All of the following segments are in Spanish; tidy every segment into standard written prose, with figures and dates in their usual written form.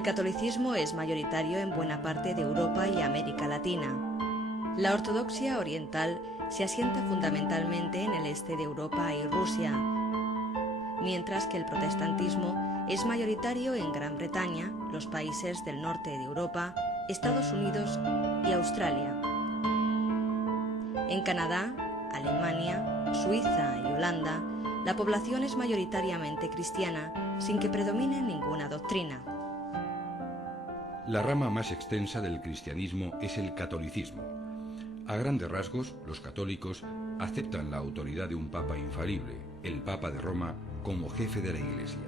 El catolicismo es mayoritario en buena parte de Europa y América Latina. La ortodoxia oriental se asienta fundamentalmente en el este de Europa y Rusia, mientras que el protestantismo es mayoritario en Gran Bretaña, los países del norte de Europa, Estados Unidos y Australia. En Canadá, Alemania, Suiza y Holanda, la población es mayoritariamente cristiana, sin que predomine ninguna doctrina. La rama más extensa del cristianismo es el catolicismo. A grandes rasgos, los católicos aceptan la autoridad de un papa infalible, el Papa de Roma, como jefe de la Iglesia.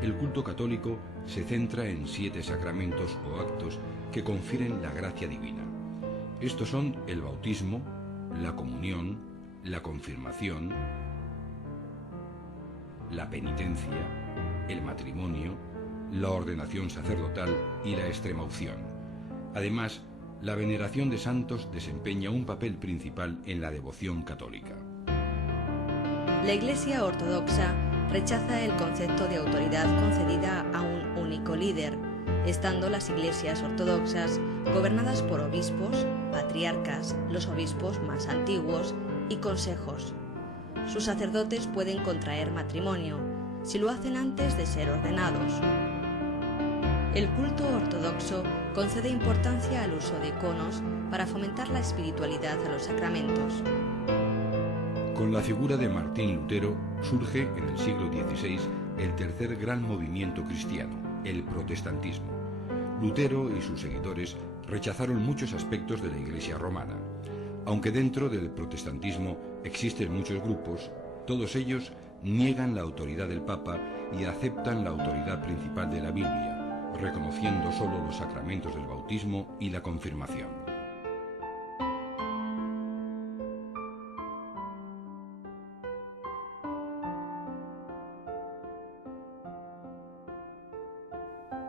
El culto católico se centra en 7 sacramentos o actos que confieren la gracia divina. Estos son el bautismo, la comunión, la confirmación, la penitencia, el matrimonio, la ordenación sacerdotal y la extremaunción. Además, la veneración de santos desempeña un papel principal en la devoción católica. La Iglesia ortodoxa rechaza el concepto de autoridad concedida a un único líder, estando las iglesias ortodoxas gobernadas por obispos, patriarcas, los obispos más antiguos y consejos. Sus sacerdotes pueden contraer matrimonio, si lo hacen antes de ser ordenados. El culto ortodoxo concede importancia al uso de conos para fomentar la espiritualidad a los sacramentos. Con la figura de Martín Lutero surge en el siglo XVI el tercer gran movimiento cristiano, el protestantismo. Lutero y sus seguidores rechazaron muchos aspectos de la Iglesia romana. Aunque dentro del protestantismo existen muchos grupos, todos ellos niegan la autoridad del Papa y aceptan la autoridad principal de la Biblia, reconociendo solo los sacramentos del bautismo y la confirmación.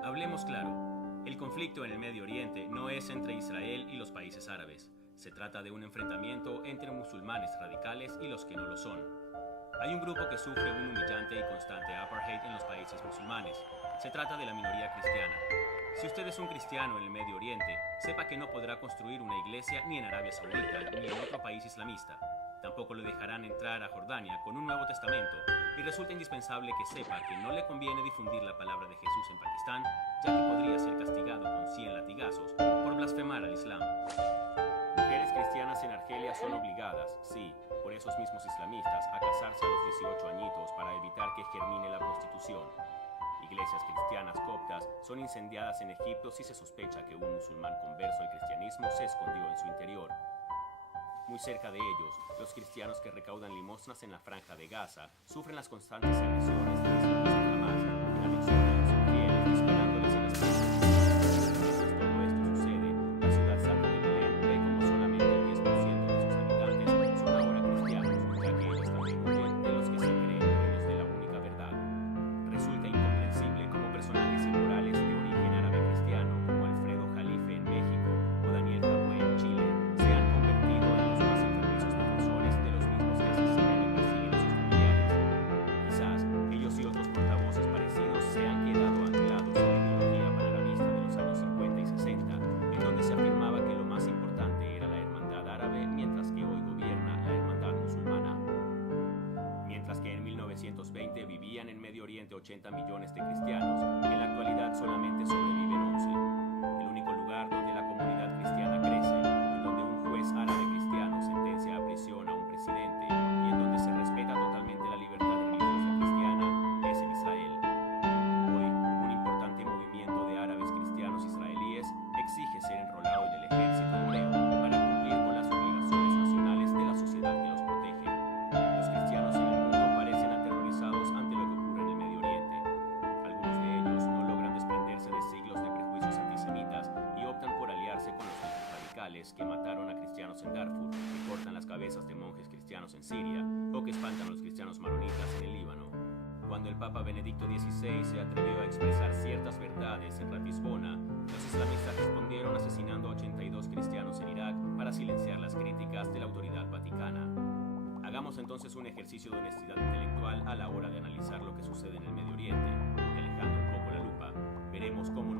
Hablemos claro, el conflicto en el Medio Oriente no es entre Israel y los países árabes. Se trata de un enfrentamiento entre musulmanes radicales y los que no lo son. Hay un grupo que sufre un humillante y constante apartheid en los países musulmanes. Se trata de la minoría cristiana. Si usted es un cristiano en el Medio Oriente, sepa que no podrá construir una iglesia ni en Arabia Saudita ni en otro país islamista. Tampoco le dejarán entrar a Jordania con un Nuevo Testamento, y resulta indispensable que sepa que no le conviene difundir la palabra de Jesús en Pakistán, ya que podría ser castigado con 100 latigazos por blasfemar al Islam. Mujeres cristianas en Argelia son obligadas, sí, por esos mismos islamistas, a casarse a los 18 añitos para evitar que germine la prostitución. Iglesias cristianas coptas son incendiadas en Egipto si se sospecha que un musulmán converso al cristianismo se escondió en su interior. Muy cerca de ellos, los cristianos que recaudan limosnas en la Franja de Gaza sufren las constantes agresiones del islamista Hamas y la adicción a los infieles disparándoles en las piernas. Mientras todo esto sucede, la ciudad santa de Belén ve como solamente el 10% de sus habitantes son ahora cristianos, ya que ellos también huyen de los que se creen dueños de la única verdad. Resulta incomprensible cómo personajes inmorales de origen árabe cristiano, como Alfredo Jalife en México o Daniel Jadwe en Chile, se han convertido en los más enfermizos defensores de los mismos que asesinan y persiguen a sus familiares. Quizás ellos y otros portavoces parecidos se han quedado anclados en la ideología panarabista de los años 50 y 60, en donde se afirmaba que lo más importante era la hermandad árabe, mientras que hoy gobierna la hermandad musulmana. Mientras que en 1920 vivían en Medio Oriente 80 millones de cristianos, en la actualidad solamente sobreviven 11. El único lugar donde la comunidad cristiana crece, en donde un juez árabe cristiano sentencia a prisión a un presidente y en donde se respeta totalmente la libertad religiosa cristiana, es en Israel. Hoy, un importante movimiento de árabes cristianos israelíes exige ser enrolado en el ejército hebreo para cumplir con las obligaciones nacionales de la sociedad que los protege. Los cristianos en el mundo parecen aterrorizados ante lo que ocurre en el Medio Oriente. Algunos de ellos no logran desprenderse de siglos de prejuicios antisemitas y optan por aliarse con los radicales que mataron a cristianos en Darfur, que cortan las cabezas de monjes cristianos en Siria o que espantan a los cristianos maronitas en el Líbano. Cuando el Papa Benedicto XVI se atrevió a expresar ciertas verdades en Ratisbona, los islamistas respondieron asesinando a 82 cristianos en Irak para silenciar las críticas de la autoridad vaticana. Hagamos entonces un ejercicio de honestidad intelectual a la hora de analizar lo que sucede en el Medio Oriente, y alejando un poco la lupa, veremos cómo